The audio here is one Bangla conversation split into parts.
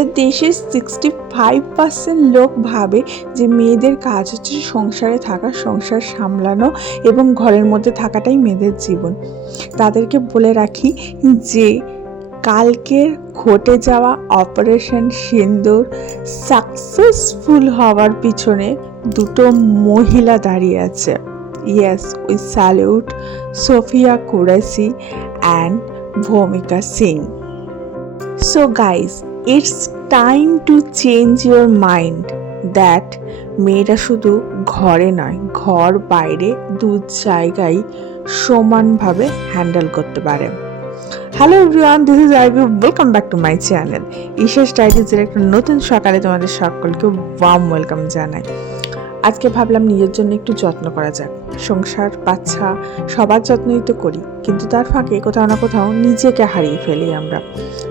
আমাদের দেশের সিক্সটি ফাইভ পার্সেন্ট লোক ভাবে যে মেয়েদের কাজ হচ্ছে সংসারে থাকা, সংসার সামলানো এবং ঘরের মধ্যে থাকাটাই মেয়েদের জীবন। তাদেরকে বলে রাখি যে কালকের ঘটে যাওয়া অপারেশন সিন্দুর সাকসেসফুল হওয়ার পিছনে দুটো মহিলা দাঁড়িয়ে আছে। Yes we salute Sofiya Qureshi and Bhumika Singh so guys it's time to change your mind that মেয়েরা শুধু ঘরে নয়, ঘর বাইরে দু জায়গায় সমানভাবে হ্যান্ডেল করতে পারে। Hello everyone this is IB welcome back to my channel Isha স্টাইডিজের একটা নতুন সকালে তোমাদের সকলকে ওয়ার্ম ওয়েলকাম জানাই। আজকে ভাবলাম নিজের জন্য একটু যত্ন করা যাক। সংসার, বাচ্চা, সবার যত্নই তো করি। কিন্তু তার ফাঁকে কোথাও না কোথাও নিজেকে হারিয়ে ফেলি আমরা।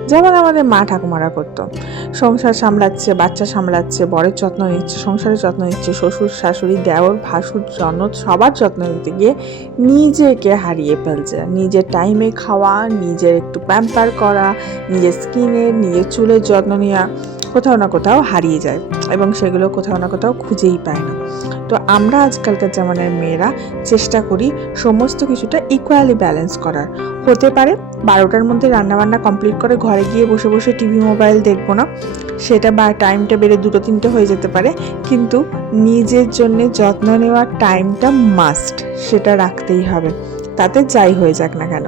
যেমন আমাদের মা ঠাকুমারা করতো। সংসার সামলাচ্ছে, বাচ্চা সামলাচ্ছে, বরের যত্ন নিচ্ছে, সংসারের যত্ন নিচ্ছে, শ্বশুর, শাশুড়ি, দেওর, ভাসুর জন্য সবার যত্ন নিতে গিয়ে নিজেকে হারিয়ে ফেলছে। নিজের টাইমে খাওয়া, নিজের একটু প্যাম্পার করা, নিজের স্কিনের নিজের চুলের যত্ন নেওয়া কোথাও না কোথাও হারিয়ে যায়। এবং সেগুলো কোথাও না কোথাও খুঁজেই পায় না। তো আমরা আজকালকার জামানার মেয়েরা চেষ্টা করি সমস্ত কিছুটা ইকুয়ালি ব্যালেন্স করার। হতে পারে বারোটার মধ্যে রান্নাবান্না কমপ্লিট করে ঘরে গিয়ে বসে বসে টিভি মোবাইল দেখব না, সেটা বা টাইমটা বেড়ে দুটো, তিনটে হয়ে যেতে পারে, কিন্তু নিজের জন্যে যত্ন নেওয়ার টাইমটা মাস্ট সেটা রাখতেই হবে। তাতে যাই হয়ে যাক না কেন।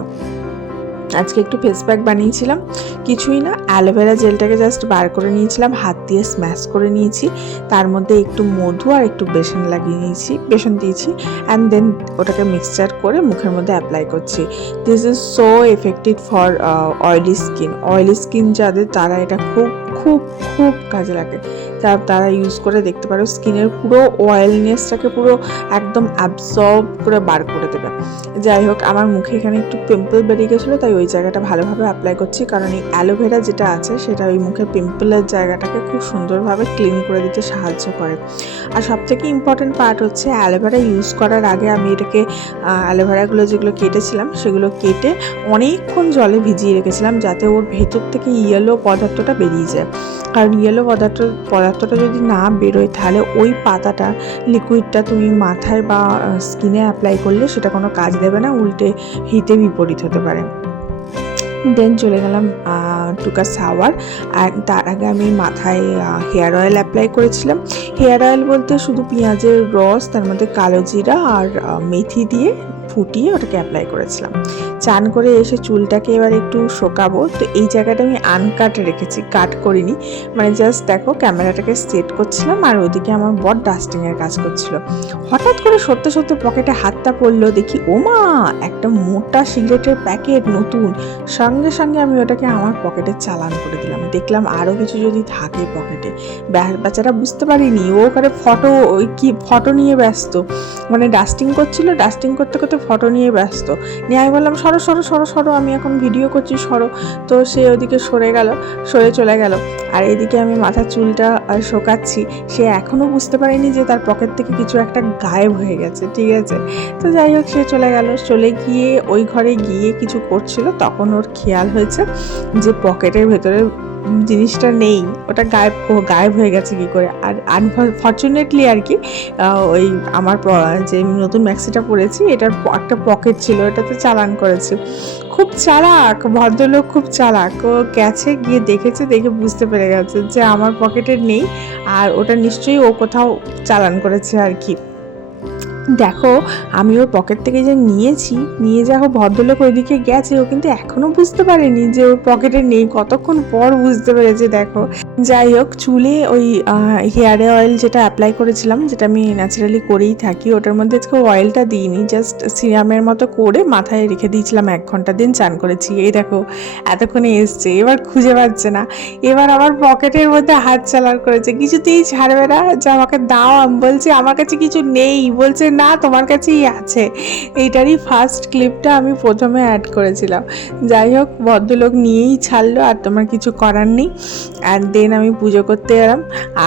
আজকে একটু ফেস প্যাক বানিয়েছিলাম, কিছুই না অ্যালোভেরা জেলটাকে জাস্ট বার করে নিয়েছিলাম, হাত দিয়ে স্ম্যাশ করে নিয়েছি। তার মধ্যে একটু মধু আর একটু বেসন লাগিয়ে নিয়েছি, বেসন দিয়েছি। অ্যান্ড দেন ওটাকে মিক্সচার করে মুখের মধ্যে অ্যাপ্লাই করছি। This is so effective for oily skin oily skin যাদের, তারা এটা খুব খুব খুব কাজে লাগে। তা তারা ইউজ করে দেখতে পারো স্কিনের পুরো অয়েলনেসটাকে পুরো একদম অ্যাবজর্ব করে বার করে দেবে। যাই হোক, আমার মুখে এখানে একটু পিম্পল বেরিয়ে গেছিল, তাই ওই জায়গাটা ভালোভাবে অ্যাপ্লাই করছি। কারণ এই অ্যালোভেরা যেটা আছে, সেটা ওই মুখের পিম্পলের জায়গাটাকে খুব সুন্দরভাবে ক্লিন করে দিতে সাহায্য করে। আর সব থেকে ইম্পর্টেন্ট পার্ট হচ্ছে অ্যালোভেরা ইউজ করার আগে আমি এটাকে অ্যালোভেরাগুলো যেগুলো কেটেছিলাম, সেগুলো কেটে অনেকক্ষণ জলে ভিজিয়ে রেখেছিলাম, যাতে ওর ভেতর থেকে ইয়েলো পদার্থটা বেরিয়ে যায়। কারণ ইয়েলো পদার্থ, পদার্থটা যদি না বেরোয়, তাহলে ওই পাতাটা লিকুইডটা তুমি মাথায় বা স্কিনে অ্যাপ্লাই করলে সেটা কোনো কাজ দেবে না, উল্টে হিতে বিপরীত হতে পারে। দেন চলে গেলাম টুকা সাওয়ার আর তার আগে আমি মাথায় হেয়ার অয়েল অ্যাপ্লাই করেছিলাম। হেয়ার অয়েল বলতে শুধু পেঁয়াজের রস, তার মধ্যে কালো জিরা আর মেথি দিয়ে ফুটিয়ে ওটাকে অ্যাপ্লাই করেছিলাম। চান করে এসে চুলটাকে এবার একটু শোকাবো। তো এই জায়গাটা আমি আনকাট রেখেছি কাট করিনি। মানে জাস্ট দেখো ক্যামেরাটাকে সেট করছিলাম আর ওদিকে আমার বট ডাস্টিংয়ের কাজ করছিল। হঠাৎ করে সত্যি সত্যি পকেটে হাতটা পড়ল, দেখি ওমা একটা মোটা সিগারেটের প্যাকেট নতুন। সঙ্গে সঙ্গে আমি ওটাকে আমার পকেটে চালান করে দিলাম। দেখলাম আরও কিছু যদি থাকে পকেটে বাচ্চারা বুঝতে পারিনি, ও ওখানে ফটো ওই কি ফটো নিয়ে ব্যস্ত। মানে ডাস্টিং করছিল ডাস্টিং করতে করতে ফটো নিয়ে ব্যস্ত। নিয়ে আমি বললাম, সরো সরো সরো সরো, আমি এখন ভিডিও করছি, সরো। তো সে ওদিকে সরে গেল, সরে চলে গেল। আর এদিকে আমি মাথার চুলটা শোকাচ্ছি। সে এখনও বুঝতে পারেনি যে তার পকেট থেকে কিছু একটা গায়েব হয়ে গেছে, ঠিক আছে? তো যাই হোক, সে চলে গেল। চলে গিয়ে ওই ঘরে গিয়ে কিছু করছিল, তখন ওর খেয়াল হয়েছে যে পকেটের ভেতরে জিনিসটা নেই, ওটা গায়েব গায়েব হয়ে গেছে কি করে? আর আনফর্চুনেটলি আর কি ওই আমার যে নতুন ম্যাক্সিটা পরেছি, এটার একটা পকেট ছিল, এটাতে চালান করেছি। খুব চালাক, ভদ্রলোক খুব চালাক। ও গেছে, গিয়ে দেখেছে, দেখে বুঝতে পেরে গেছে যে আমার পকেটে নেই, আর ওটা নিশ্চয়ই ও কোথাও চালান করেছে আর কি। দেখো, আমি ওর পকেট থেকে যে নিয়েছি, নিয়ে যাও ভদ্রলোক ওইদিকে গেছে, ও কিন্তু এখনও বুঝতে পারেনি যে ওর পকেটে নেই। কতক্ষণ পর বুঝতে পেরেছে, দেখো। যাই হোক, চুলে ওই হেয়ারে অয়েল যেটা অ্যাপ্লাই করেছিলাম, যেটা আমি ন্যাচারালি করেই থাকি, ওটার মধ্যে আজকে অয়েলটা দিইনি জাস্ট সিরামের মতো করে মাথায় রেখে দিয়েছিলাম এক ঘণ্টা দিন, চান করেছি। এই দেখো, এতক্ষণে এসছে, এবার খুঁজে পাচ্ছে না। এবার আমার পকেটের মধ্যে হাত চালার করেছে, কিছুতেই ছাড়বে না, যে আমাকে দাও, আমি বলছি, আমার কাছে কিছু নেই। বলছে না, তোমার কাছেই আছে। এইটারই ফার্স্ট ক্লিপটা আমি প্রথমে অ্যাড করেছিলাম। যাই হোক, ভদ্রলোক নিয়েই ছাড়লো আর তোমার কিছু করার নেই। অ্যান্ড দেন আমি পুজো করতে গেলাম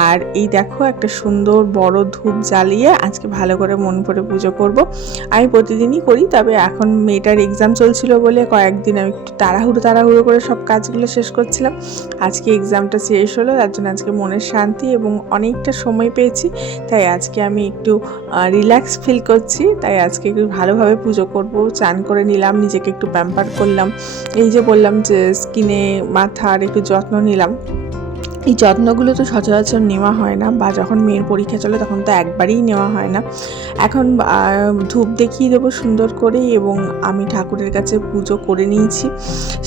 আর এই দেখো, একটা সুন্দর বড় ধূপ জ্বালিয়ে আজকে ভালো করে মন করে পুজো করব। আমি প্রতিদিনই করি, তবে এখন মেয়েটার এক্সাম চলছিল বলে কয়েকদিন আমি একটু তাড়াহুড়ো তাড়াহুড়ো করে সব কাজগুলো শেষ করছিলাম। আজকে এক্সামটা শেষ হলো, তার জন্য আজকে মনের শান্তি এবং অনেকটা সময় পেয়েছি। তাই আজকে আমি একটু রিল্যাক্স ফিল করছি, তাই আজকে একটু ভালোভাবে পুজো করব। চান করে নিলাম, নিজেকে একটু প্যাম্পার করলাম। এই যে বললাম যে স্কিনে মাথার একটু যত্ন নিলাম। এই যত্নগুলো তো সচরাচর নেওয়া হয় না বা যখন মেয়ের পরীক্ষা চলে তখন তো একবারেই নেওয়া হয় না। এখন ধূপ দেখিয়ে দেবো সুন্দর করে এবং আমি ঠাকুরের কাছে পুজো করে নিয়েছি।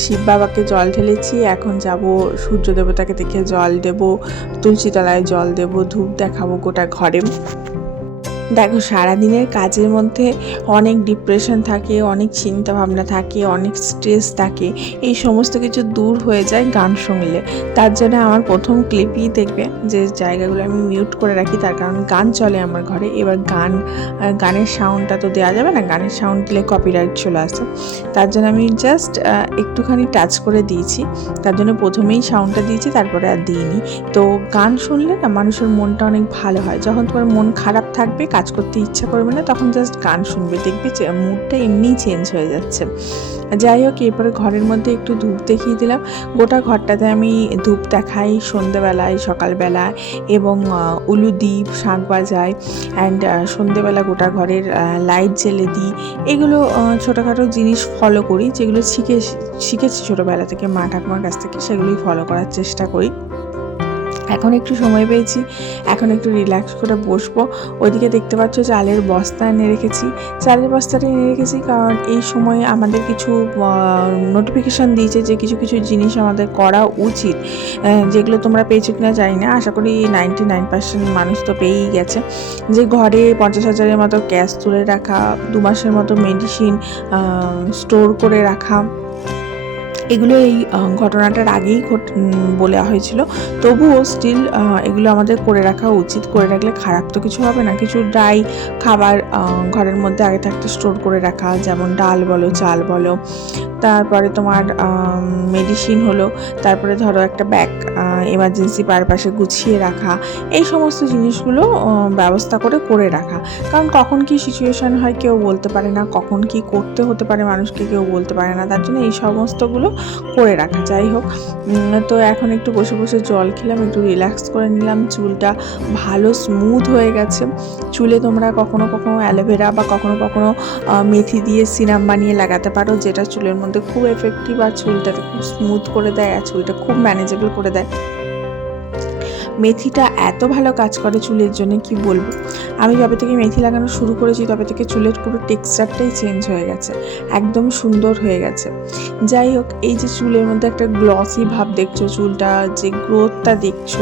শিব বাবাকে জল ঢেলেছি, এখন যাব সূর্য দেবতাকে দেখে জল দেব তুলসী তলায় জল দেব, ধূপ দেখাবো গোটা ঘরে। দেখো, সারাদিনের কাজের মধ্যে অনেক ডিপ্রেশন থাকে, অনেক চিন্তা ভাবনা থাকে, অনেক স্ট্রেস থাকে। এই সমস্ত কিছু দূর হয়ে যায় গান শুনলে। তার জন্য আমার প্রথম ক্লিপই দেখবে যে জায়গাগুলো আমি মিউট করে রাখি, তার কারণ গান চলে আমার ঘরে। এবার গান গানের সাউন্ডটা তো দেওয়া যাবে না, গানের সাউন্ড দিলে কপিরাইট চলে আসে। তার জন্য আমি জাস্ট একটুখানি টাচ করে দিয়েছি। তার জন্য প্রথমেই সাউন্ডটা দিয়েছি, তারপরে আর দিইনি। তো গান শুনলে না মানুষের মনটা অনেক ভালো হয়। যখন তোমার মন খারাপ থাকবে কাজ করতে ইচ্ছা করবে না, তখন জাস্ট গান শুনবে, দেখবে মুডটা এমনিই চেঞ্জ হয়ে যাচ্ছে। যাই হোক, এরপরে ঘরের মধ্যে একটু ধূপ দেখিয়ে দিলাম। গোটা ঘরটাতে আমি ধূপ দেখাই সন্ধেবেলায়, সকালবেলায় এবং উলু দ্বীপ শাঁখ বাজাই অ্যান্ড সন্ধেবেলা গোটা ঘরের লাইট জেলে দিই। এগুলো ছোটোখাটো জিনিস ফলো করি, যেগুলো শিখে, শিখেছি ছোটোবেলা থেকে, মা ঠাকুমার কাছ থেকে, সেগুলোই ফলো করার চেষ্টা করি। এখন একটু সময় পেয়েছি, এখন একটু রিল্যাক্স করে বসবো। ওইদিকে দেখতে পাচ্ছ চালের বস্তা এনে রেখেছি। চালের বস্তাটা এনে রেখেছি কারণ এই সময়ে আমাদের কিছু নোটিফিকেশান দিয়েছে যে কিছু কিছু জিনিস আমাদের করা উচিত। যেগুলো তোমরা পেয়েছ কিনা জানি না। আশা করি নাইনটি নাইন পার্সেন্ট মানুষ তো পেয়েই গেছে। যে ঘরে পঞ্চাশ হাজারের মতো ক্যাশ তুলে রাখা, দু মাসের মতো মেডিসিন স্টোর করে রাখা এগুলো এই ঘটনাটার আগেই বলা হয়েছিল। তবুও স্টিল এগুলো আমাদের করে রাখা উচিত। করে রাখলে খারাপ তো কিছু হবে না। কিছু ড্রাই খাবার ঘরের মধ্যে আগে থাকতে স্টোর করে রাখা। যেমন ডাল বলো, চাল বলো তারপরে তোমার মেডিসিন হলো, তারপরে ধরো একটা ব্যাগ এমার্জেন্সি পারপাসে গুছিয়ে রাখা, এই সমস্ত জিনিসগুলো ব্যবস্থা করে করে রাখা। কারণ কখন কি সিচুয়েশন হয় কেউ বলতে পারে না, কখন কি করতে হতে পারে মানুষকে কেউ বলতে পারে না, তার জন্য এই সমস্তগুলো করে রাখা। যাই হোক তো এখন একটু বসে বসে জল খেলাম, একটু রিল্যাক্স করে নিলাম, চুলটা ভালো স্মুথ হয়ে গেছে। চুলে তোমরা কখনো কখনো অ্যালোভেরা বা কখনো কখনো মেথি দিয়ে সিরাম বানিয়ে লাগাতে পারো, যেটা চুলের মধ্যে খুব এফেক্টিভ আর চুলটাকে খুব স্মুথ করে দেয় আর চুলটা খুব ম্যানেজেবল করে দেয়। মেথিটা এত ভালো কাজ করে চুলের জন্য, কি বলব? আমি যবে থেকে মেথি লাগানো শুরু করেছি, তবে থেকে চুলের পুরো টেক্সচারটাই চেঞ্জ হয়ে গেছে, একদম সুন্দর হয়ে গেছে। যাই হোক, এই যে চুলের মধ্যে একটা গ্লসি ভাব দেখছ, চুলটা যে গ্রোথটা দেখছ,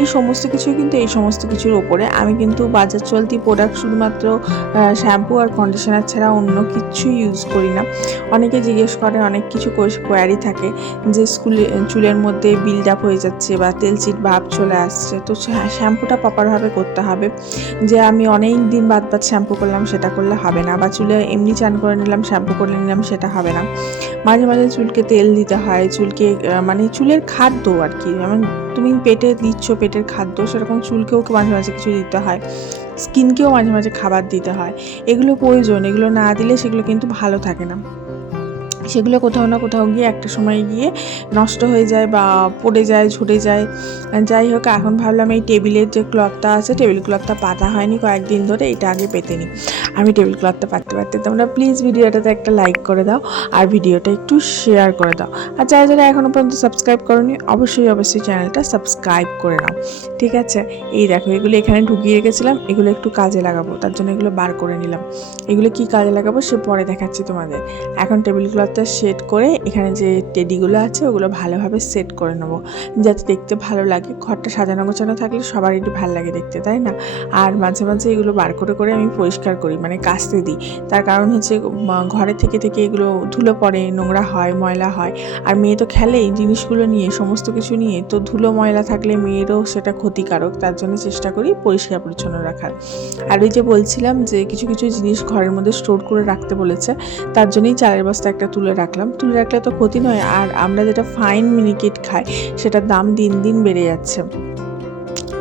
এই সমস্ত কিছু কিন্তু এই সমস্ত কিছুর ওপরে। আমি কিন্তু বাজার চলতি প্রোডাক্ট শুধুমাত্র শ্যাম্পু আর কন্ডিশনার ছাড়া অন্য কিছু ইউজ করি না। অনেকে জিজ্ঞেস করে, অনেক কিছু কোয়ারি থাকে যে স্কুলে, চুলের মধ্যে বিল্ড আপ হয়ে যাচ্ছে বা তেলচিট ভাব চলে আসছে। তো শ্যাম্পুটা প্রপারভাবে করতে হবে যে আমি অনেক দিন বাদ বাদ শ্যাম্পু করলাম, সেটা করলে হবে না বা চুলে এমনি চান করে নিলাম, শ্যাম্পু করে নিলাম, সেটা হবে না। মাঝে মাঝে চুলকে তেল দিতে হয়, চুলকে মানে চুলের খাদ্য আর কি। যেমন তুমি পেটে দিচ্ছ, পেটের খাদ্য, সেরকম চুলকেও মাঝে মাঝে কিছু দিতে হয়। স্কিনকেও মাঝে মাঝে খাবার দিতে হয়। এগুলো প্রয়োজন, এগুলো না দিলে সেগুলো কিন্তু ভালো থাকে না। সেগুলো কোথাও না কোথাও গিয়ে একটা সময় গিয়ে নষ্ট হয়ে যায় বা পড়ে যায়, ঝরে যায়। যাই হোক, এখন ভাবলাম এই টেবিলের যে ক্লথটা আছে টেবিল ক্লথটা পাতা হয়নি কয়েকদিন ধরে, এটা আগে পেতে নিই আমি টেবিল ক্লথটা পাততে পারতে তোমরা প্লিজ ভিডিওটাতে একটা লাইক করে দাও আর ভিডিওটা একটু শেয়ার করে দাও। আর যারা যারা এখনও পর্যন্ত সাবস্ক্রাইব করনি, অবশ্যই অবশ্যই চ্যানেলটা সাবস্ক্রাইব করে নাও। ঠিক আছে? এই দেখো, এগুলো এখানে ঢুকিয়ে রেখেছিলাম, এগুলো একটু কাজে লাগাবো, তার জন্য এগুলো বার করে নিলাম। এগুলো কি কাজে লাগাবো, সে পরে দেখাচ্ছি তোমাদের। এখন টেবিল ক্লথ ঘরটা সেট করে এখানে যে টেডিগুলো আছে, ওগুলো ভালোভাবে সেট করে নেব। যাতে দেখতে ভালো লাগে। ঘরটা সাজানো গোছানো থাকলে সবারই একটু ভালো লাগে দেখতে, তাই না? আর মাঝে মাঝে এগুলো বার করে করে আমি পরিষ্কার করি মানে কাচতে দিই। তার কারণ হচ্ছে ঘরে থেকে থেকে এগুলো ধুলো পড়ে, নোংরা হয়, ময়লা হয়। আর মেয়ে তো খেলে, এই জিনিসগুলো নিয়ে, সমস্ত কিছু নিয়ে। তো ধুলো, ময়লা থাকলে মেয়েরও সেটা ক্ষতিকারক। তার জন্য চেষ্টা করি পরিষ্কার, পরিচ্ছন্ন রাখার। আর ওই যে বলছিলাম যে, কিছু কিছু জিনিস ঘরের মধ্যে স্টোর করে রাখতে বলেছে, তার জন্যই চালের বস্তা একটা তুলে রাখলাম। তুলে রাখলে তো ক্ষতি নয়। আর আমরা যেটা ফাইন মিনিকেট খাই সেটার দাম দিন দিন বেড়ে যাচ্ছে।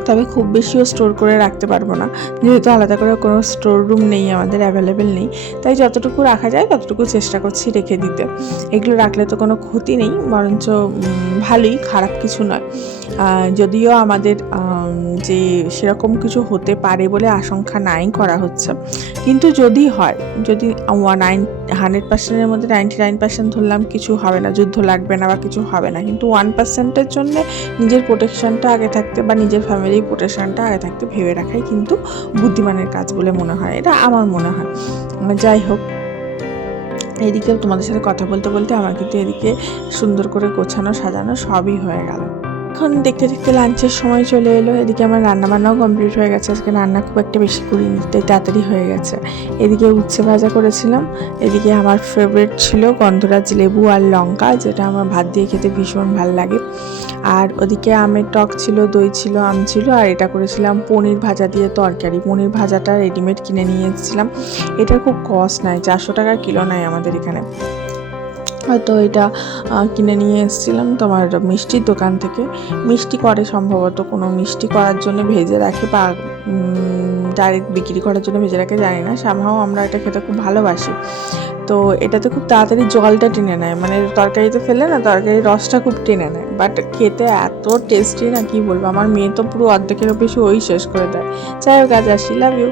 তবে খুব বেশিও স্টোর করে রাখতে পারব না। যেহেতু আলাদা করে কোনো স্টোর রুম নেই আমাদের অ্যাভেলেবেল নেই। তাই যতটুকু রাখা যায় ততটুকু চেষ্টা করছি রেখে দিতে। এগুলো রাখলে তো কোনো ক্ষতি নেই বরঞ্চ ভালোই খারাপ কিছু নয়। যদিও আমাদের আম, যে সেরকম কিছু হতে পারে বলে আশঙ্কা নাই করা হচ্ছে। কিন্তু যদি হয়, যদি নাইন হান্ড্রেড পার্সেন্টের মধ্যে নাইনটি নাইন পার্সেন্ট ধরলাম, কিছু হবে না, যুদ্ধ লাগবে না বা কিছু হবে না। কিন্তু ওয়ান পার্সেন্টের জন্য নিজের প্রোটেকশনটা আগে থাকতে বা নিজের ফ্যামিলির প্রোটেকশনটা আগে থাকতে ভেবে রাখাই কিন্তু বুদ্ধিমানের কাজ বলে মনে হয়। এটা আমার মনে হয়। যাই হোক এদিকে তোমাদের সাথে কথা বলতে বলতে আমার কিন্তু এদিকে সুন্দর করে গোছানো, সাজানো সবই হয়ে গেল। এখন দেখতে দেখতে লাঞ্চের সময় চলে এলো। এদিকে আমার রান্না বান্নাও কমপ্লিট হয়ে গেছে। আজকে রান্না খুব একটা বেশি করিনি, তাই তাড়াতাড়ি হয়ে গেছে। এদিকে উচ্ছে ভাজা করেছিলাম। এদিকে আমার ফেভারিট ছিল গন্ধরাজ লেবু আর লঙ্কা, যেটা আমার ভাত দিয়ে খেতে ভীষণ ভালো লাগে। আর ওদিকে আমের টক ছিল, দই ছিল, আম ছিল, আর এটা করেছিলাম পনির ভাজা দিয়ে তরকারি। পনির ভাজাটা রেডিমেড কিনে নিয়ে এসেছিলাম। এটার খুব কস্ট নেয় চারশো টাকা কিলো নেয় আমাদের এখানে। হয়তো এটা কিনে নিয়ে এসেছিলাম তোমার মিষ্টির দোকান থেকে। মিষ্টি করে সম্ভবত কোনো মিষ্টি করার জন্য ভেজে রাখে বা ডাইরেক্ট বিক্রি করার জন্য ভেজে রাখে, জানি না। সামহাও আমরা এটা খেতে খুব ভালোবাসি। তো এটাতে খুব তাড়াতাড়ি জলটা টেনে নেয়। মানে তরকারিতে ফেলে না, তরকারির রসটা খুব টেনে নেয়। বাট খেতে এত টেস্টি না, কি বলব? আমার মেয়ে তো পুরো অর্ধেকেরও বেশি ওই শেষ করে দেয়। যাই হোক, আজ আসি। Love you